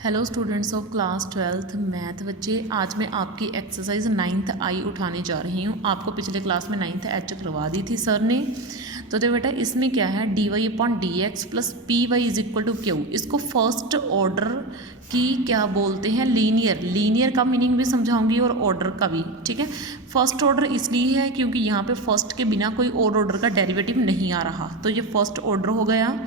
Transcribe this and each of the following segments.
Hello students of class 12th math बच्चे, आज मैं आपकी एक्सरसाइज 9th आई उठाने जा रही हूँ। आपको पिछले क्लास में 9th एच करवा दी थी सर ने। तो देखो बेटा, इसमें क्या है, d y upon d x plus p y is equal to q. इसको फर्स्ट ऑर्डर की क्या बोलते हैं, लीनियर का मीनिंग भी समझाऊंगी और ऑर्डर का भी। ठीक है, फर्स्ट ऑर्डर इसलिए है क्योंकि यहाँ पे फर्स्ट के बिना कोई और ऑर्डर का डेरिवेटिव नहीं आ रहा, तो ये फर्स्ट ऑर्डर हो गया।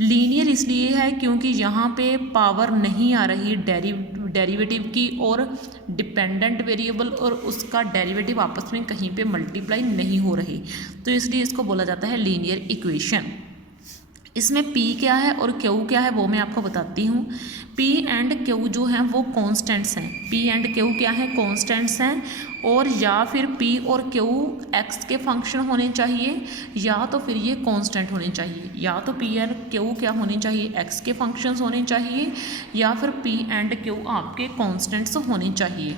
लीनियर इसलिए है क्योंकि यहाँ पे पावर नहीं आ रही डेरिवेटिव की, और डिपेंडेंट वेरिएबल और उसका डेरिवेटिव आपस में कहीं पे मल्टीप्लाई नहीं हो रही, तो इसलिए इसको बोला जाता है लीनियर इक्वेशन। इसमें P क्या है और Q क्या है वो मैं आपको बताती हूँ। P एंड Q जो हैं वो कॉन्स्टेंट्स हैं। P एंड Q क्या है, कॉन्स्टेंट्स हैं। और या फिर P और Q x के फंक्शन होने चाहिए, या तो फिर ये कांस्टेंट होने चाहिए। या तो P एंड Q क्या होने चाहिए, x के फंक्शंस होने चाहिए, या फिर P एंड Q आपके कांस्टेंट्स होने चाहिए।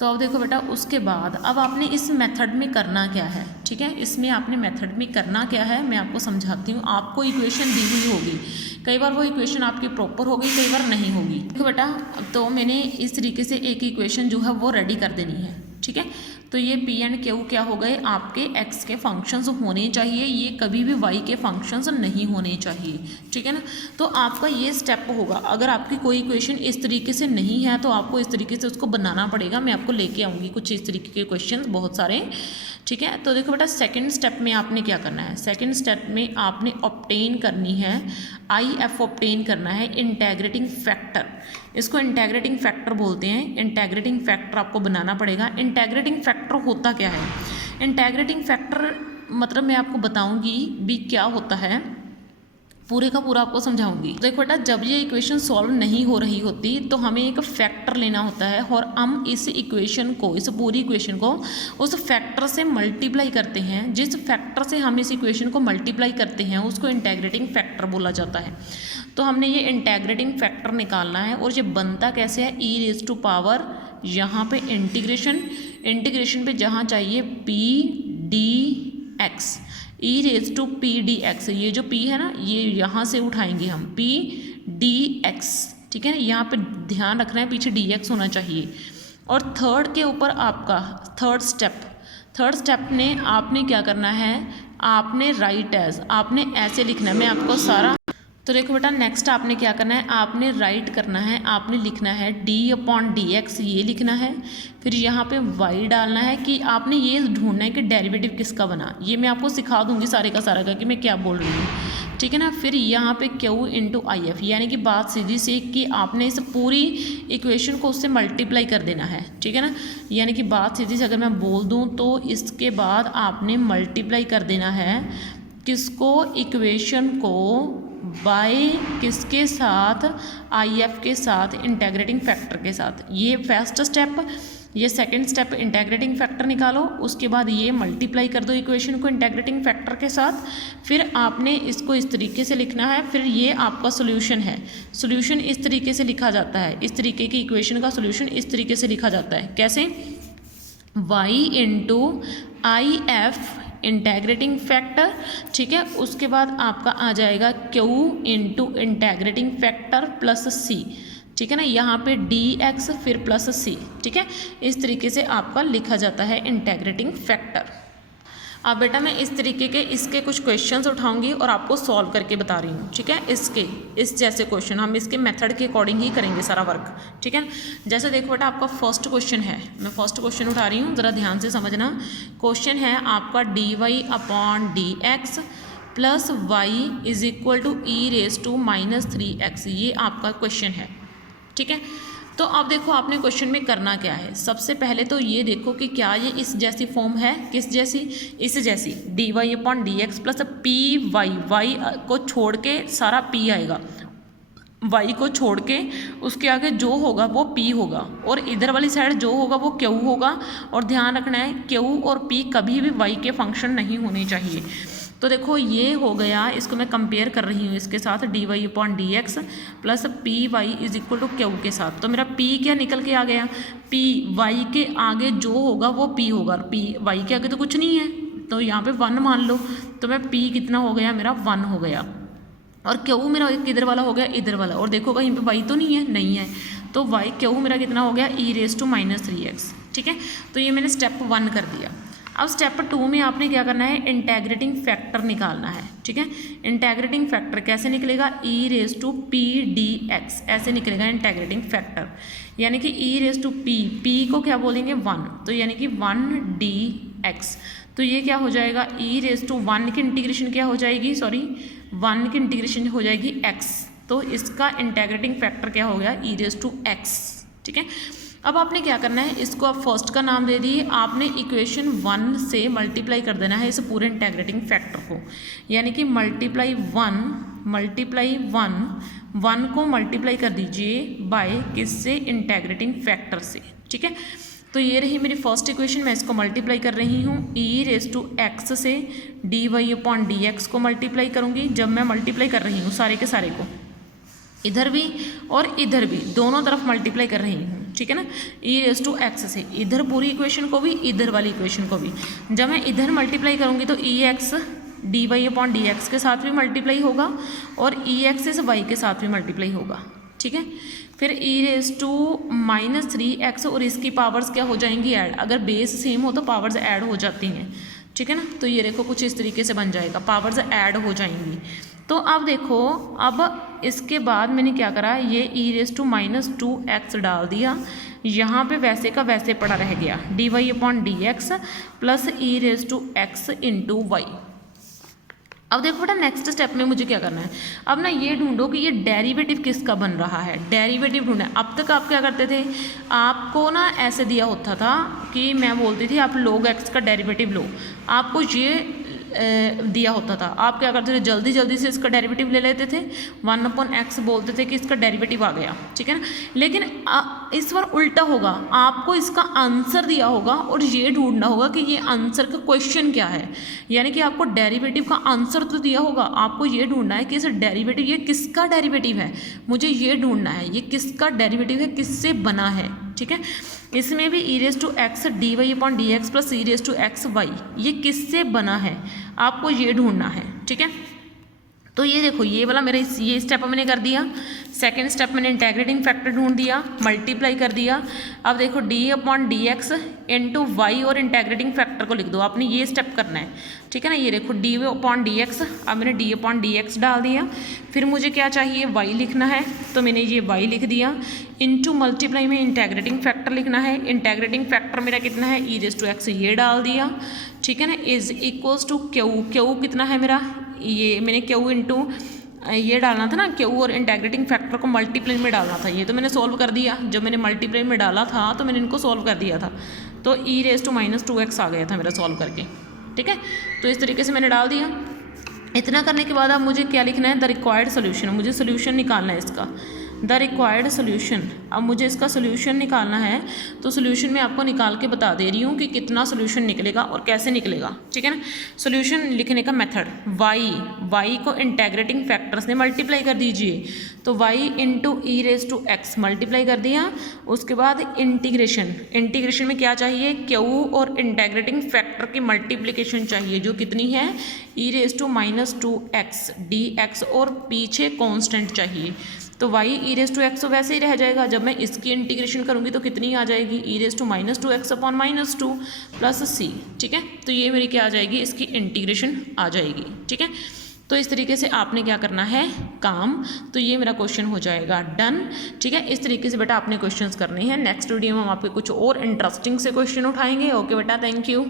तो अब देखो बेटा, उसके बाद अब आपने इस मेथड में करना क्या है। ठीक है, इसमें आपने मेथड में करना क्या है मैं आपको समझाती हूँ। आपको इक्वेशन दी हुई होगी, कई बार वो इक्वेशन आपकी प्रॉपर होगी, कई बार नहीं होगी। देखो बेटा, तो मैंने इस तरीके से एक इक्वेशन जो है वो रेडी कर देनी है। ठीक है, तो ये P एंड Q क्या हो गए, आपके x के फंक्शंस होने चाहिए, ये कभी भी y के फंक्शंस नहीं होने चाहिए। ठीक है ना, तो आपका ये स्टेप होगा। अगर आपकी कोई इक्वेशन इस तरीके से नहीं है तो आपको इस तरीके से उसको बनाना पड़ेगा। मैं आपको लेके आऊँगी कुछ इस तरीके के क्वेश्चन बहुत सारे। ठीक है, तो देखो बेटा, सेकंड स्टेप में आपने क्या करना है, सेकंड स्टेप में आपने ऑब्टेन करनी है IF ऑब्टेन करना है इंटेग्रेटिंग फैक्टर। इसको इंटेग्रेटिंग फैक्टर बोलते हैं। इंटेग्रेटिंग फैक्टर आपको बनाना पड़ेगा। इंटेग्रेटिंग फैक्टर होता क्या है, इंटेग्रेटिंग फैक्टर मतलब मैं आपको बताऊंगी भी क्या होता है, पूरे का पूरा आपको समझाऊंगी। देखो बेटा, जब ये इक्वेशन सॉल्व नहीं हो रही होती तो हमें एक फैक्टर लेना होता है, और हम इस इक्वेशन को, इस पूरी इक्वेशन को उस फैक्टर से मल्टीप्लाई करते हैं। जिस फैक्टर से हम इस इक्वेशन को मल्टीप्लाई करते हैं उसको इंटेग्रेटिंग फैक्टर बोला जाता है। तो हमने ये इंटेग्रेटिंग फैक्टर निकालना है, और ये बनता कैसे है, ई रेज टू पावर, यहाँ पे इंटीग्रेशन पे जहाँ चाहिए p d x, e raise to p d x. ये जो P है ना, ये यहाँ से उठाएंगे हम P डी एक्स। ठीक है ना, यहाँ पे ध्यान रखना है पीछे dx होना चाहिए। और थर्ड के ऊपर आपका थर्ड स्टेप ने आपने क्या करना है, आपने राइट एज, आपने ऐसे लिखना है। मैं आपको सारा, तो देखो बेटा, नेक्स्ट आपने क्या करना है, आपने राइट करना है, आपने लिखना है d अपॉन डी एक्स, ये लिखना है। फिर यहाँ पे y डालना है कि आपने ये ढूंढना है कि डेरिवेटिव किसका बना। ये मैं आपको सिखा दूंगी सारे का सारा कि मैं क्या बोल रही हूँ। ठीक है ना, फिर यहाँ पे Q इंटू IF, यानी कि बात सीधी सी कि आपने इस पूरी इक्वेशन को उससे मल्टीप्लाई कर देना है। ठीक है ना, यानी कि बात सीधी सी अगर मैं बोल दूँ तो इसके बाद आपने मल्टीप्लाई कर देना है किसको, इक्वेशन को बाय किसके साथ, IF के साथ, इंटेग्रेटिंग फैक्टर के साथ। ये फर्स्ट स्टेप। ये सेकंड स्टेप, इंटेग्रेटिंग फैक्टर निकालो, उसके बाद ये मल्टीप्लाई कर दो इक्वेशन को इंटेग्रेटिंग फैक्टर के साथ। फिर आपने इसको इस तरीके से लिखना है, फिर ये आपका सोल्यूशन है। सोल्यूशन इस तरीके से लिखा जाता है, इस तरीके की इक्वेशन का सोल्यूशन इस तरीके से लिखा जाता है। कैसे, y into IF integrating factor. ठीक है, उसके बाद आपका आ जाएगा Q into integrating factor plus C। ठीक है ना, यहाँ पे dx फिर प्लस C। ठीक है, इस तरीके से आपका लिखा जाता है इंटेग्रेटिंग फैक्टर। अब बेटा, मैं इस तरीके के इसके कुछ क्वेश्चंस उठाऊंगी और आपको सॉल्व करके बता रही हूँ। ठीक है, इस जैसे क्वेश्चन हम इसके मेथड के अकॉर्डिंग ही करेंगे सारा वर्क। ठीक है, जैसे देखो बेटा, आपका फर्स्ट क्वेश्चन है, मैं फर्स्ट क्वेश्चन उठा रही हूँ, ज़रा ध्यान से समझना। क्वेश्चन है आपका d y upon d x plus y is equal to e raise to -3x, ये आपका क्वेश्चन है। ठीक है, तो अब देखो आपने क्वेश्चन में करना क्या है। सबसे पहले तो ये देखो कि क्या ये इस जैसी फॉर्म है, किस जैसी, इस जैसी, d y upon d x plus p y को छोड़ के सारा P आएगा, y को छोड़ के उसके आगे जो होगा वो P होगा, और इधर वाली साइड जो होगा वो Q होगा। और ध्यान रखना है Q और P कभी भी y के फंक्शन नहीं होने चाहिए। तो देखो ये हो गया, इसको मैं कंपेयर कर रही हूँ इसके साथ d y upon d x plus p y is equal to Q के साथ। तो मेरा P क्या निकल के आ गया, P y के आगे जो होगा वो P होगा, P y के आगे तो कुछ नहीं है, तो यहाँ पे 1 मान लो। तो मैं P कितना हो गया, मेरा 1 हो गया। और क्यू मेरा किधर वाला हो गया, इधर वाला। और देखो कहीं पे वाई तो नहीं है, तो वाई क्यू मेरा कितना हो गया, e⁻⁻3x। ठीक है, तो ये मैंने स्टेप 1 कर दिया। अब स्टेप 2 में आपने क्या करना है, इंटेग्रेटिंग फैक्टर निकालना है। ठीक है, इंटेग्रेटिंग फैक्टर कैसे निकलेगा, e⁻p(dx) ऐसे निकलेगा इंटेग्रेटिंग फैक्टर। यानी कि e⁻p को क्या बोलेंगे 1, तो यानी कि 1dx। तो ये क्या हो जाएगा, e⁻1 की इंटीग्रेशन क्या हो जाएगी, 1 की इंटीग्रेशन हो जाएगी x। तो इसका इंटेग्रेटिंग फैक्टर क्या हो गया, e⁻x। ठीक है, अब आपने क्या करना है, इसको आप फर्स्ट का नाम दे दिए, आपने इक्वेशन 1 से मल्टीप्लाई कर देना है इस पूरे इंटेग्रेटिंग फैक्टर को। यानी कि मल्टीप्लाई 1 को मल्टीप्लाई कर दीजिए बाय किससे, इंटेग्रेटिंग फैक्टर से। ठीक है, तो ये रही मेरी फर्स्ट इक्वेशन, मैं इसको मल्टीप्लाई कर रही हूँ e⁻x से dy/dx को मल्टीप्लाई करूँगी। जब मैं मल्टीप्लाई कर रही हूँ सारे के सारे को, इधर भी और इधर भी दोनों तरफ मल्टीप्लाई कर रही हूँ। ठीक है ना, e⁻x से इधर पूरी इक्वेशन को भी, इधर वाली इक्वेशन को भी। जब मैं इधर मल्टीप्लाई करूँगी तो ex dy/dx के साथ भी मल्टीप्लाई होगा और ex इस y के साथ भी मल्टीप्लाई होगा। ठीक है, फिर e⁻⁻3x और इसकी पावर्स क्या हो जाएंगी, ऐड। अगर बेस सेम हो तो पावर्स ऐड हो जाती हैं। ठीक है ना, तो ये देखो कुछ इस तरीके से बन जाएगा, पावर्स ऐड हो जाएंगी। तो अब देखो, अब इसके बाद मैंने क्या करा, ये e⁻2x डाल दिया, यहाँ पे वैसे का वैसे पड़ा रह गया dy/dx plus e⁻x into y। अब देखो बेटा नेक्स्ट स्टेप में मुझे क्या करना है, अब ना ये ढूंढो कि ये डेरिवेटिव किसका बन रहा है, डेरिवेटिव ढूंढना है। अब तक आप क्या करते थे, आपको ना ऐसे दिया होता था कि मैं बोलती थी आप log x का डेरिवेटिव लो, आपको ये दिया होता था, आप क्या करते थे, जल्दी जल्दी से इसका डेरिवेटिव ले लेते थे, 1/x बोलते थे कि इसका डेरिवेटिव आ गया। ठीक है ना, लेकिन इस बार उल्टा होगा, आपको इसका आंसर दिया होगा और ये ढूंढना होगा कि ये आंसर का क्वेश्चन क्या है। यानी कि आपको डेरिवेटिव का आंसर तो दिया होगा, आपको ये ढूंढना है कि इस डेरिवेटिव, ये किसका डेरिवेटिव है, मुझे ये ढूंढना है ये किसका डेरिवेटिव है, किससे बना है। ठीक है, इसमें भी e⁻x dy/dx plus e⁻x y, ये किससे बना है, आपको ये ढूंढना है। ठीक है, तो ये देखो ये वाला मेरा ये स्टेप मैंने कर दिया। सेकेंड स्टेप मैंने इंटेग्रेटिंग फैक्टर ढूंढ दिया, मल्टीप्लाई कर दिया। अब देखो d/dx इंटू वाई और इंटेग्रेटिंग फैक्टर को लिख दो, आपने ये स्टेप करना है। ठीक है ना, ये देखो d/dx, अब मैंने d/dx डाल दिया। फिर मुझे क्या चाहिए, y लिखना है, तो मैंने ये y लिख दिया। इंटू मल्टीप्लाई में इंटेग्रेटिंग फैक्टर लिखना है, इंटेग्रेटिंग फैक्टर मेरा कितना है, e⁻x ये डाल दिया। ठीक है ना, इज इक्वल्स टू क्यू कितना है मेरा, ये मैंने क्यू इंटू ये डालना था ना, क्यू और इंटेग्रेटिंग फैक्टर को मल्टीप्लाई में डालना था। ये तो मैंने सॉल्व कर दिया, जब मैंने मल्टीप्लाई में डाला था तो मैंने इनको सॉल्व कर दिया था, तो e⁻2x आ गया था मेरा सॉल्व करके। ठीक है, तो इस तरीके से मैंने डाल दिया। इतना करने के बाद अब मुझे क्या लिखना है, द रिक्वायर्ड सोल्यूशन, मुझे सोल्यूशन निकालना है इसका, द रिक्वायर्ड सोल्यूशन। अब मुझे इसका सोल्यूशन निकालना है, तो सोल्यूशन मैं आपको निकाल के बता दे रही हूँ कि कितना सोल्यूशन निकलेगा और कैसे निकलेगा। ठीक है ना, सोल्यूशन लिखने का मेथड, y को इंटेग्रेटिंग फैक्टर से मल्टीप्लाई कर दीजिए, तो y इंटू e⁻x मल्टीप्लाई कर दिया। उसके बाद इंटीग्रेशन में क्या चाहिए, q और इंटेग्रेटिंग फैक्टर की मल्टीप्लिकेशन चाहिए, जो कितनी है e⁻2x dx, और पीछे कॉन्स्टेंट चाहिए, तो y e⁻x वैसे ही रह जाएगा। जब मैं इसकी इंटीग्रेशन करूँगी तो कितनी आ जाएगी, e⁻2x/-2 प्लस c। ठीक है, तो ये मेरी क्या आ जाएगी, इसकी इंटीग्रेशन आ जाएगी। ठीक है, तो इस तरीके से आपने क्या करना है काम, तो ये मेरा क्वेश्चन हो जाएगा डन। ठीक है, इस तरीके से बेटा आपने क्वेश्चंस करने हैं। नेक्स्ट वीडियो में हम आपके कुछ और इंटरेस्टिंग से क्वेश्चन उठाएंगे। ओके बेटा, थैंक यू।